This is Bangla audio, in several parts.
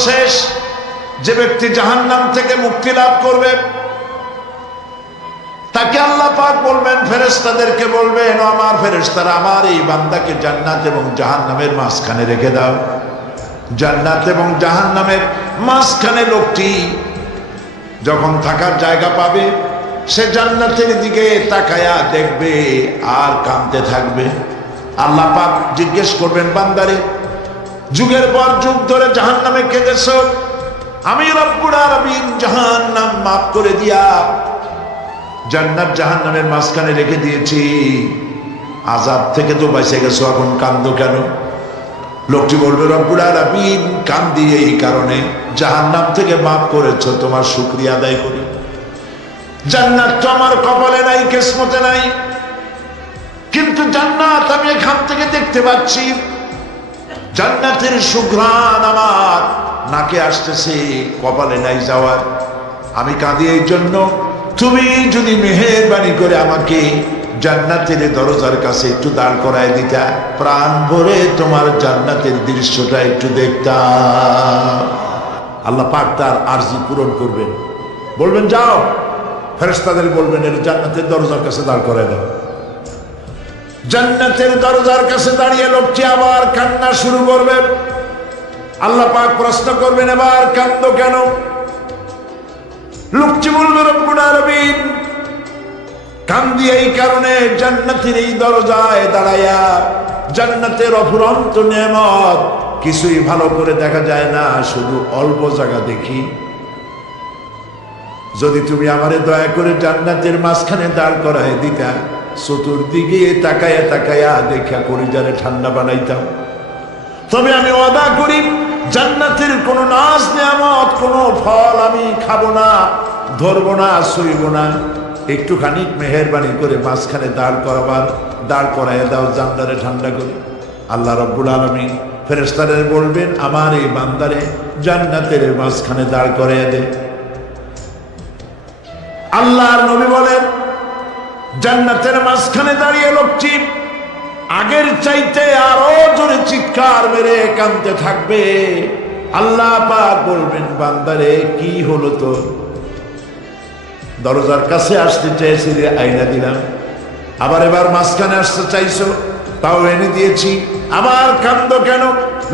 সর্বশেষ যে ব্যক্তি জাহান্নাম থেকে মুক্তি লাভ করবে তাকে আল্লাহ পাক বলবেন, ফেরেশতাদেরকে বলবেন, ও আমার ফেরেশতারা, আমার এই বান্দাকে জান্নাত এবং জাহান্নামের মাঝখানে রেখে দাও। জান্নাত এবং জাহান্নামের মাঝখানে লোকটি যখন থাকার জায়গা পাবে, সে জান্নাতের দিকে তাকায়া দেখবে আর কাঁদতে থাকবে। আল্লাহ পাক জিজ্ঞেস করবেন, বান্দারে, যুগের পর যুগ ধরে জাহান্নামে কেঁদেছো, আমি রব্বুল আলামিন জাহান্নাম মাফ করে দিয়া জান্নাত জাহান্নামের মাঝখানে রেখে দিয়েছি, আযাব থেকে তো বেঁচে গেছো, এখন কান্দো কেন? লোকটি বলবে, রব্বুল আলামিন কান্দি এই কারণে, জাহান্নাম থেকে মাফ করেছো, তোমার শুকরিয়া আদায় করি। জান্নাত তো আমার কপালে নাই, কিসমতে নাই, কিন্তু জান্নাত আমি এখান থেকে দেখতে পাচ্ছি, জান্নাতের সুঘ্রাণ আমার নাকে আসতেছে, কপালে নাই যাওয়ার। আমি কাঁদি এই জন্য, তুমি যদি মেহেরবানি করে আমাকে জান্নাতের দরজার কাছে একটু দাঁড় করায় দিতা, প্রাণ ভরে তোমার জান্নাতের দৃশ্যটা একটু দেখতাম। আল্লাহ পাক তার আরজি পূরণ করবেন, বলবেন যাও, ফেরেশতাদের বলবেন এর জান্নাতের দরজার কাছে দাঁড় করায় দাও। জান্নাতের দরজার কাছে দাঁড়িয়ে লোকটি আবার কান্না শুরু করবে। আল্লাহ পাক প্রশ্ন করবেন, এবার কান্দো কেন? লোকটি বলবে, রব্বুল আলামিন কান্দি এই কারণে, জান্নাতের এই দরজায় দাঁড়ায়া জান্নাতের অফুরন্ত নেয়ামত কিছুই ভালো করে দেখা যায় না, শুধু অল্প জায়গা দেখি। যদি তুমি আমারে দয়া করে জান্নাতের মাঝখানে দাঁড় করায় দিতা, চতুর্দিকে তাকায়া তাকায়া দেখা কলিজারে ঠান্ডা বানাইতাম, তবে আমি ওয়াদা করি জান্নাতের কোন নাজ নেয়ামত, কোন ফল আমি খাবো না, ধরবো না, ছুঁইব না। একটুখানি মেহেরবানি করে মাঝখানে দাঁড় করায় দাও, জান্নারে ঠান্ডা করে। আল্লাহ রব্বুল আলামিন ফেরেশতাদের বলবেন, আমার এই বান্দারে জান্নাতের মাঝখানে দাঁড় করায় দে। আল্লাহর নবী বলেন, জান্নাতের মাঝখানে দাঁড়িয়ে লোকটি আগের চাইতে আরো জোরে চিৎকার মেরে কাঁদতে থাকবে। আল্লাহ পাক বলবেন, বান্দারে কি হলো তোর? দরজার কাছে আসতে চেয়েছিলে, আইনা দিলাম। আবার এবার মাঝখানে আসতে চাইছো, তাও এনে দিয়েছি, আবার কান্দো কেন?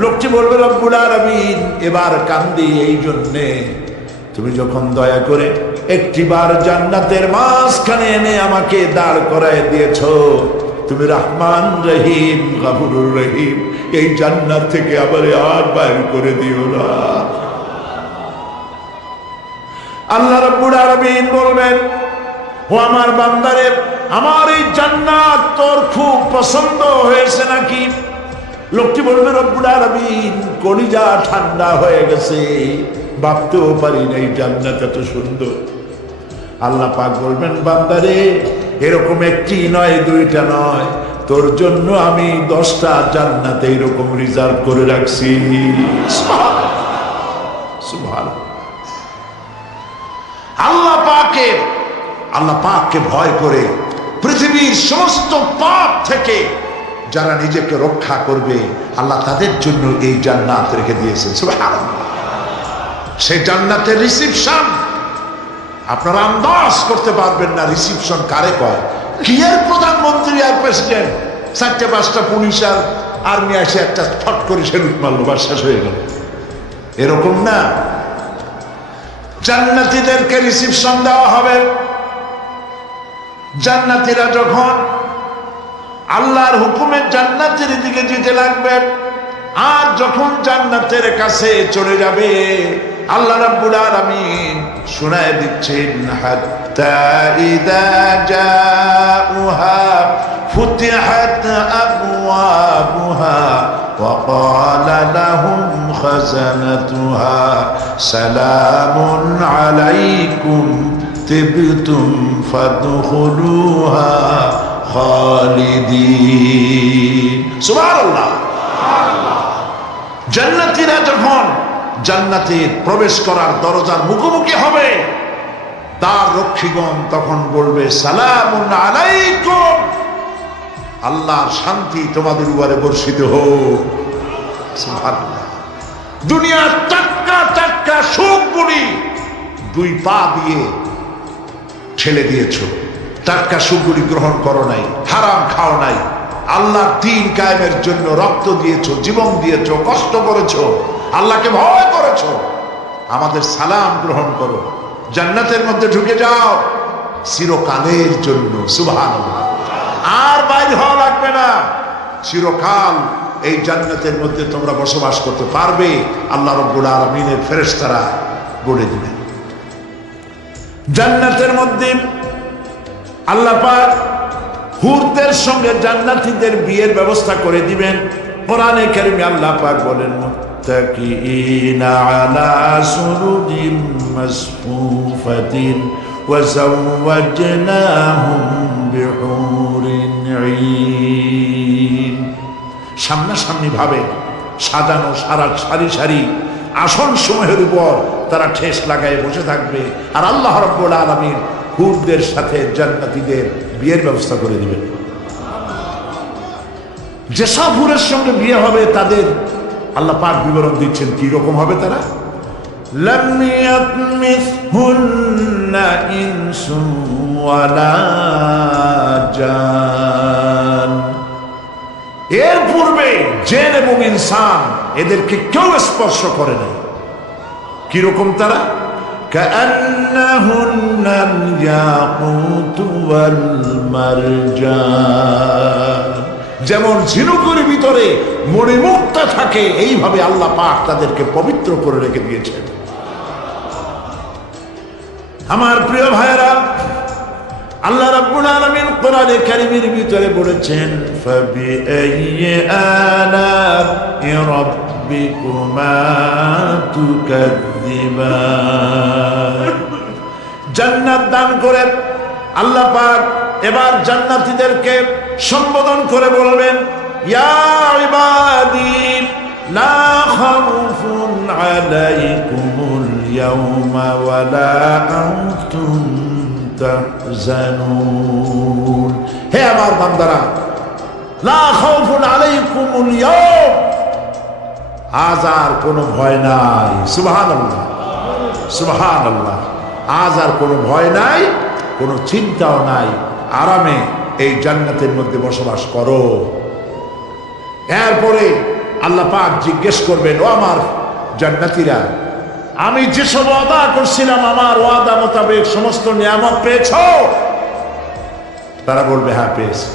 লোকটি বলবে, রব্বুল আলামিন এবার কান্দি এই জন্যে, তুমি যখন দয়া করে একটিবার জান্নাতের মাঝখানে এনে আমাকে দাঁড় করায় দিয়েছো, তুমি রহমান রহিম গফুরুর রহিম, এই জান্নাত থেকে আবার আর বাইর করে দিও না। আল্লাহ রাব্বুল আলামিন বলবেন, ও আমার বান্দারে, আমার এই জান্নাত তোর খুব পছন্দ হয়েছে নাকি? লোকটি বলবে, রব্বুল আলামিন কলিজা ঠান্ডা হয়ে গেছে, ভাবতেও পারি না এই জান্নাত এত সুন্দর। আল্লাহ পাক বলবেন, বান্দারে এরকম একটি নয়, দুইটা নয়, তোর জন্য আমি 10টা জান্নাত এরকম রিজার্ভ করে রাখছি। সুবহানাল্লাহ। আল্লাহ পাককে ভয় করে পৃথিবীর সমস্ত পাপ থেকে যারা নিজেকে রক্ষা করবে, আল্লাহ তাদের জন্য এই জান্নাত রেখে দিয়েছেন। সুবহানাল্লাহ। সেই জান্নাতের রিসিপশন আপনারা আন্দাজ করতে পারবেন না, রিসিপশন কারে কয়। কি এর প্রধানমন্ত্রী আর প্রেসিডেন্ট, 4-5টা পুলিশ আর আর্মি এসে একটা ফট করে সেলুট মারলো, বা শেষ হয়ে গেল, এরকম না। জান্নাতীদেরকে রিসিপশন দেওয়া হবে। জান্নাতীরা যখন আল্লাহর হুকুমে জান্নাতের দিকে যেতে লাগবে, আর যখন জান্নাতের কাছে চলে যাবে, আল্লাহ রাব্বুল আলামিন শোনায় দিচ্ছেন, হাত্তা ইযা জাউহা ফুতিহাত আবওয়াবুহা ওয়া ক্বালা লাহুম খাযানাতুহা সালামুন আলাইকুম তিবতুম ফাদখুলুহা খালিদিন। সুবহানাল্লাহ। জান্নাতীরা যখন জান্নাতে প্রবেশ করার দরজার মুখোমুখি হবে, তার রক্ষীগণ তখন বলবে, সালামুন আলাইকুম, আল্লাহর শান্তি তোমাদের উপরে বর্ষিত হোক। সুবহানাল্লাহ। দুনিয়ার টাটকা সুখগুলি দুই পা দিয়ে ঠেলে দিয়েছ, টাটকা সুখগুলি গ্রহণ করো নাই, হারাম খাও নাই, আল্লাহর দ্বীন কায়েমের জন্য রক্ত দিয়েছো, জীবন দিয়েছো, কষ্ট করেছো, আল্লাহকে ভয় করেছো। আমাদের সালাম গ্রহণ করো, জান্নাতের মধ্যে ঢুকে যাও চিরকালের জন্য। সুবহানাল্লাহ। আর বাইরে হওয়া লাগবে না, চিরকাল এই জান্নাতের মধ্যে তোমরা বসবাস করতে পারবে। আল্লাহ রাব্বুল আলামিনের ফেরেশতারা বলে দিবেন। জান্নাতের মধ্যে আল্লাহ পাক হুরদের সঙ্গে জান্নাতীদের বিয়ের ব্যবস্থা করে দিবেন। কোরআনে কারিমে আল্লাহ পাক বলেন, মুত্তাকিইনা আলা সুরুরিন মাসফুফাতিন ওয়া যাওয়াজনাহুম বিহুরিন ঈন। সামনাসামনি ভাবে সাজানো সারি সারি আসন সমূহের উপর তারা ঠেস লাগায় বসে থাকবে, আর আল্লাহ রাব্বুল আলামিন হুরদের সাথে জান্নাতীদের বিয়ের ব্যবস্থা করে দিবেন। যেসব হুরের সঙ্গে বিয়ে হবে তাদের আল্লাহ পাক বিবরণ দিচ্ছেন কি রকম হবে তারা। লাম ইয়াতমিসহুন্না ইনসুন ওয়ালা জান। এর পূর্বে জিন এবং ইনসান এদেরকে কেউ স্পর্শ করে নাই। কি রকম তারা? কাআন্নাহুন্নাল ইয়াকুতু ওয়াল মারজান। যেমন ঝিনুকের ভিতরে মণিমুক্তা থাকে, এইভাবে আল্লাহ পাক তাদেরকে পবিত্র করে রেখে দিয়েছেন। আমার প্রিয় ভাইরা, আল্লাহ রাব্বুল আলামিন কোরআনে কারীমের ভিতরে বলেছেন, ফাবিআইয়ি আলা'i রাব্বিকুমা তুকাযযিবান। জান্নাত দান করে আল্লাহ পাক এবার জান্নাতীদেরকে সম্বোধন করে বলবেন, ইয়া ইবাদি লা খাউফুন আলাইকুমুল ইয়াওমা ওয়ালা আনতুম তাহজানুন। হে আমার বান্দারা, লা খাউফুন আলাইকুমুল ইয়াওম, আজ আর কোনো ভয় নাই। সুবহানাল্লাহ, সুবহানাল্লাহ। আজ আর কোনো ভয় নাই, কোনো চিন্তাও নাই, আরামে এই জান্নাতের মধ্যে বসবাস করো। এরপরে আল্লাহ পাক জিজ্ঞেস করবেন, ও আমার জান্নাতীরা, আমি যেসব ওয়াদা করছিলাম আমার ওয়াদা মোতাবেক সমস্ত নিয়ামত পেয়েছো? তারা বলবে, হ্যাঁ পেয়েছি।